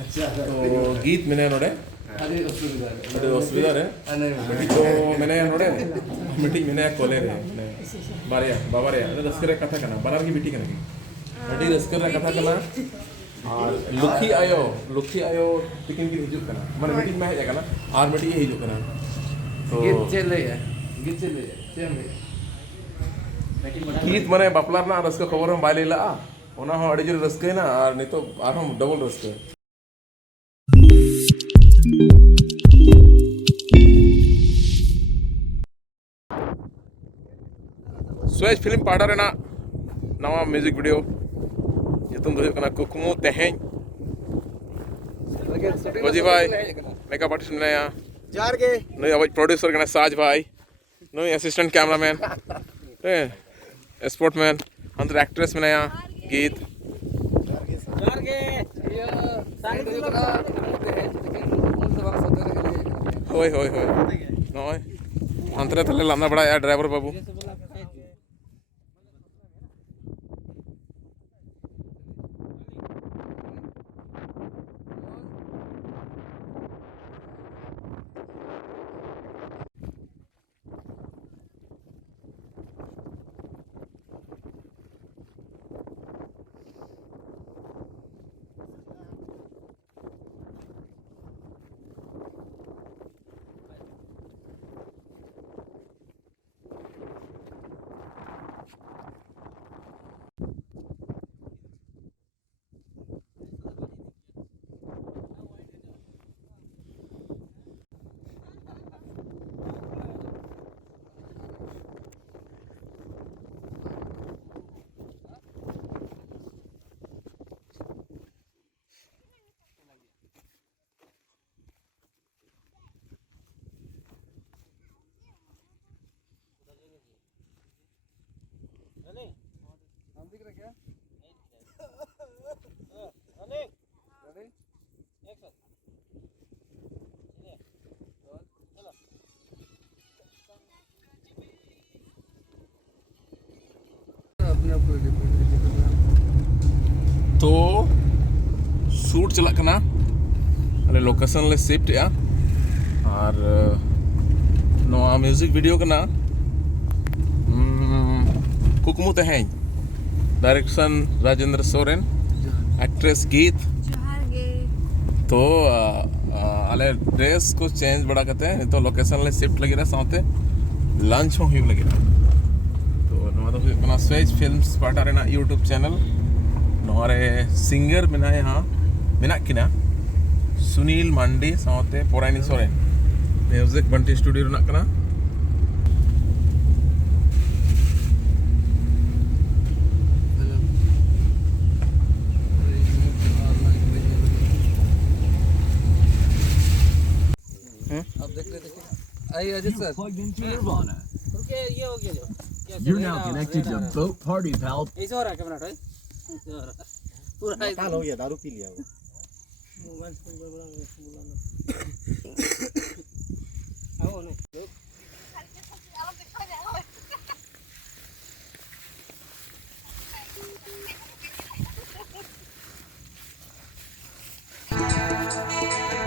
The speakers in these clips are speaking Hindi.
तो गीत मैंने नोड़े अरे असुविधा रे तो मैंने नोड़े मिट्टी मैंने कोले रे बारिया बाबारे अरे रस्कर कथा करना बारार की बिटी करना मिट्टी रस्कर कथा करना और लुखी आयो पिकिन की हिजुक करना माने मीटिंग में है जाकर ना और मीटिंग ही हिजुक करना तो गीत माने बापलार ना रस्कर खबर हम बाले ला ओना हो अड़ी जो रस्कर ना और नहीं तो आर हम डबल रस्कर स्वेज फिल्म पाड़ा रहना नवा म्यूजिक वीडियो युतुम दो कना कुकुमु तेहें गोजी भाई मेकअप आर्टिस्ट बनाया जार के नई अब प्रोड्यूसर कना साज भाई नई असिस्टेंट कैमरामैन स्पोर्टमैन अंदर एक्ट्रेस बनाया गीत जार के होय होय होय नय अंतरे तले लाना बड़ा यार ड्राइवर बाबू हम दिख रहे क्या? रेडी? एक्शन। चलो। तो शूट चला करना अरे लोकेशन ले शिफ्ट या और नवा म्यूजिक वीडियो करना कुकुमु तेहें डायरेक्शन राजेंद्र सोरेन एक्ट्रेस गीत तो आले ड्रेस को चेंज बड़ा करते हैं तो लोकेशन ले शिफ्ट लगी रहा साथ लंच हो ही लगी रहा तो नवा तो अपना स्वेज फिल्म्स पार्ट आ रहे ना यूट्यूब चैनल नवारे सिंगर मिना यहाँ मिना किना सुनील मांडी साथ पोरानी सोरेन म्यूजिक बंटी स्टूडियो रना कना You're now connected to Boat Party Pal. ऐसे हो रहा है कैमरा भाई पूरा काल हो गया दारू पी लिया वो मोबाइल से बुलाना आओ नहीं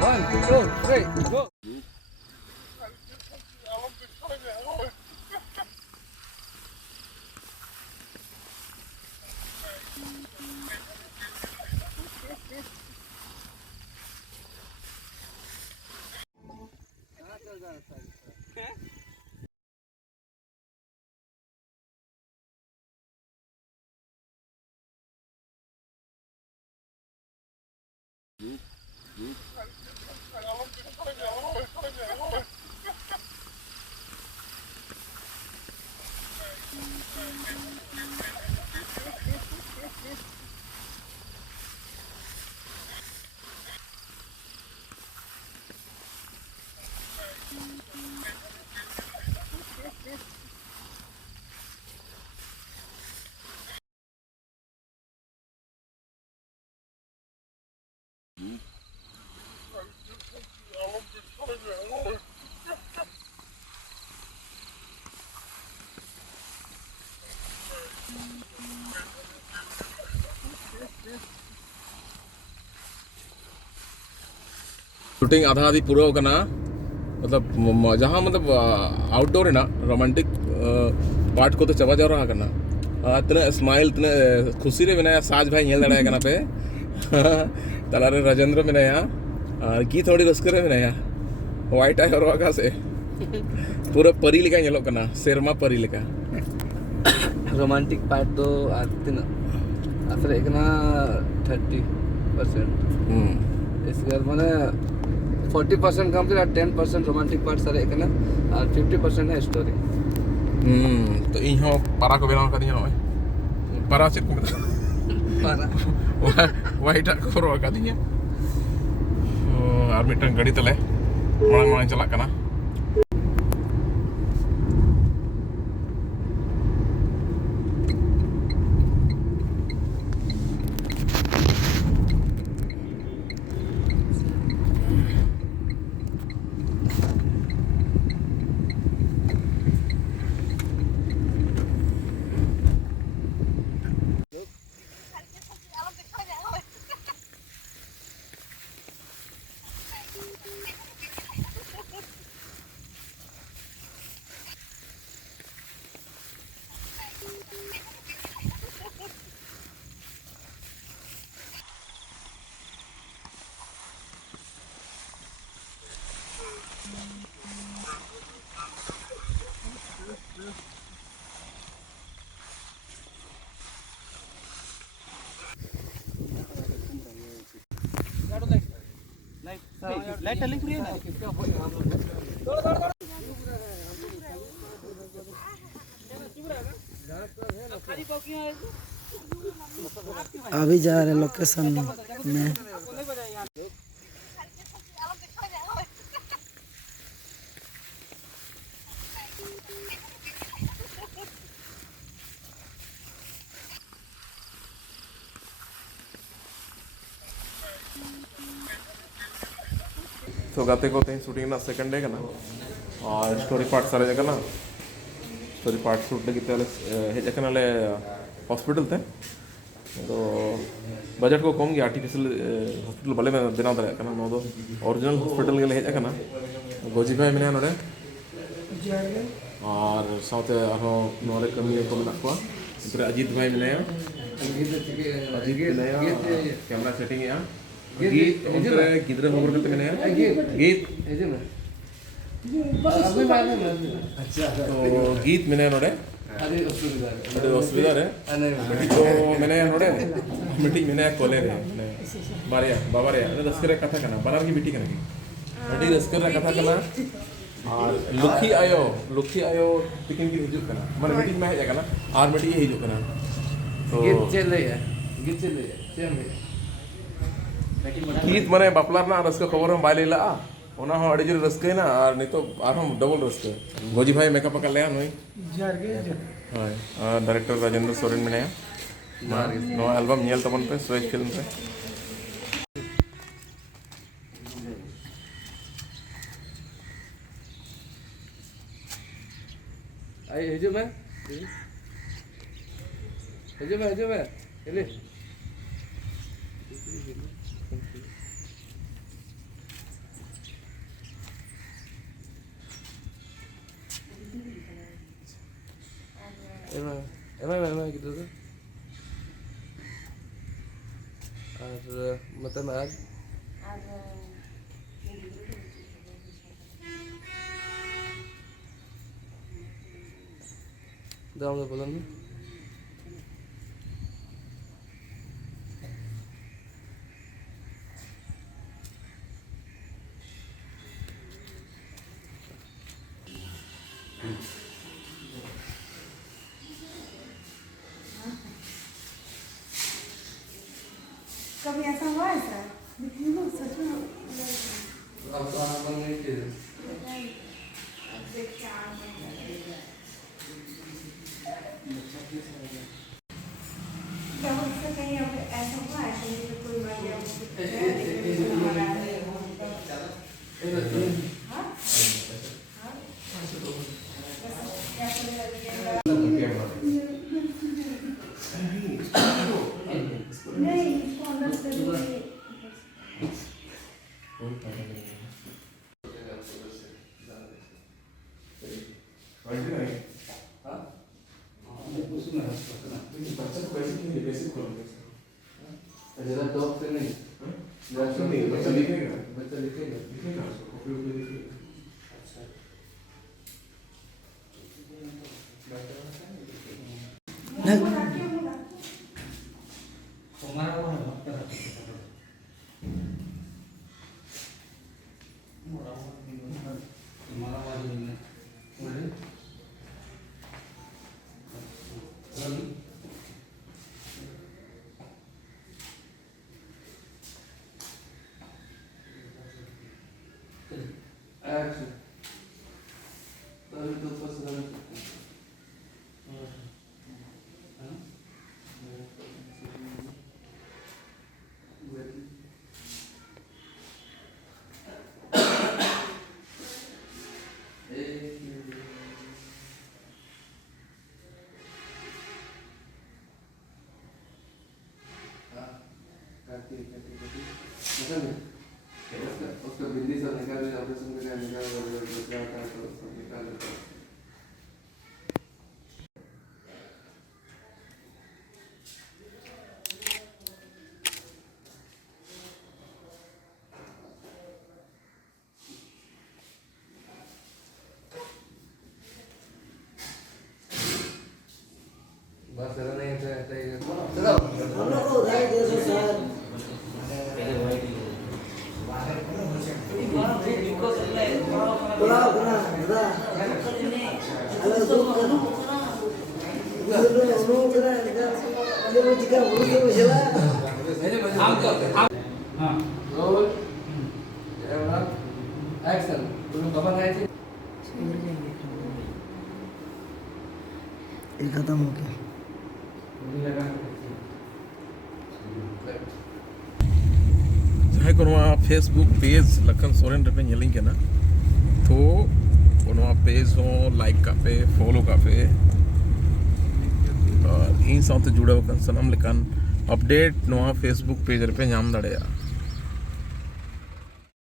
One, two, three, go. Shooting आधा आधी पूरा करना मतलब जहाँ मतलब आउटडोर है ना रोमांटिक पार्ट को तो चबा जा रहा करना इतने स्माइल इतने खुशी रे मेना साज भाई हेल दड़ा करना पे तलारे राजेंद्र मेना यहाँ की थोड़ी रस्क रे मेना यहाँ वाइट आई और वाका से पूरा परी लेका ये लोग करना शेरमा परी लेका रोमांटिक पार्ट तो आते ना असर एक ना 30% इसके बाद मैंने 40% कंप्लीट और 10% रोमांटिक पार्ट सारे एक ना और 50% है स्टोरी तो इन हो पारा को बेनाव कर दिया ना पारा चेक को बता वाइट को रो कर दिया और मिटन गाड़ी तले मांग मांग चला करना लाइट चली पूरी है ना अभी जा रहे लोकेशन में तो गाते को तेज शूटिंग ना सेकंड डे का ना और स्टोरी पार्ट सारे जगह ना स्टोरी पार्ट शूट लगी तेल हेज करना ले हॉस्पिटल थे तो बजट को कम गया आर्टिफिशियल हॉस्पिटल भले में बनाव दाड़ा करना नो दो ओरिजिनल हॉस्पिटल के लिए हेज करना गोजी भाई मैंने नोड़े और साथ नोड़े कमी को मिला को फिर अजीत भाई मैंने अजीत मैंने कैमरा सेटिंग है गीत उनके गिद्रे होकर करते मैंने गीत अच्छा तो गीत मैंने नोड़े अरे असुविधा रे तो मैंने नोड़े मीटिंग मैंने कोले रे बारिया बाबा रे रस्कर कथा करना बारार की मीटिंग करना अड़ी रस्कर कथा करना और लुखी आयो टिकिन की हिजुक करना माने मीटिंग में है ना और मीटिंग हिजुक करना तो गीत चले है गीत माने बापलार ना रस्क खबर में बाय लेला ओना हो अड़ी जोर रस्क ना और नहीं तो आरहम डबल रस्क गोजी भाई मेकअप कर लेया नई हाय डायरेक्टर राजेंद्र सोरेन मेने नो एल्बम नेल तबन पे स्वेज फिल्म पे आई हेजो मैं ले emang gitu tuh ada mata mas dalam bulan कभी ऐसा हुआ है सर लेकिन वो सच में क्या उससे कहीं अब ऐसा हुआ है कहीं पे कोई मर गया नहीं इसको अंदर से जरा टॉप पे नहीं बच्चा लिखेगा Action. Tabii de pasına उसका बिंदी सब निकाल ऑपरेशन करके निकाल निकाल बस जरा नहीं ऐसा ही चलो हम लोग को उधार दे दो सर बुलाओ बुला बुला हेलो तुम करो नो करा ये जिका बोल के बचला रोल कैमरा एक्शन तुम कब आए थे ये खत्म हो गया जहाँ को नवा फेसबुक पेज लखन सोरेन रपे ñeling ना तो नवा पेज हो लाइक काफे फॉलो काफे और इन साथ जुड़े होकर सनम लेकिन अपडेट नवा फेसबुक पेज रपे ñam दाड़े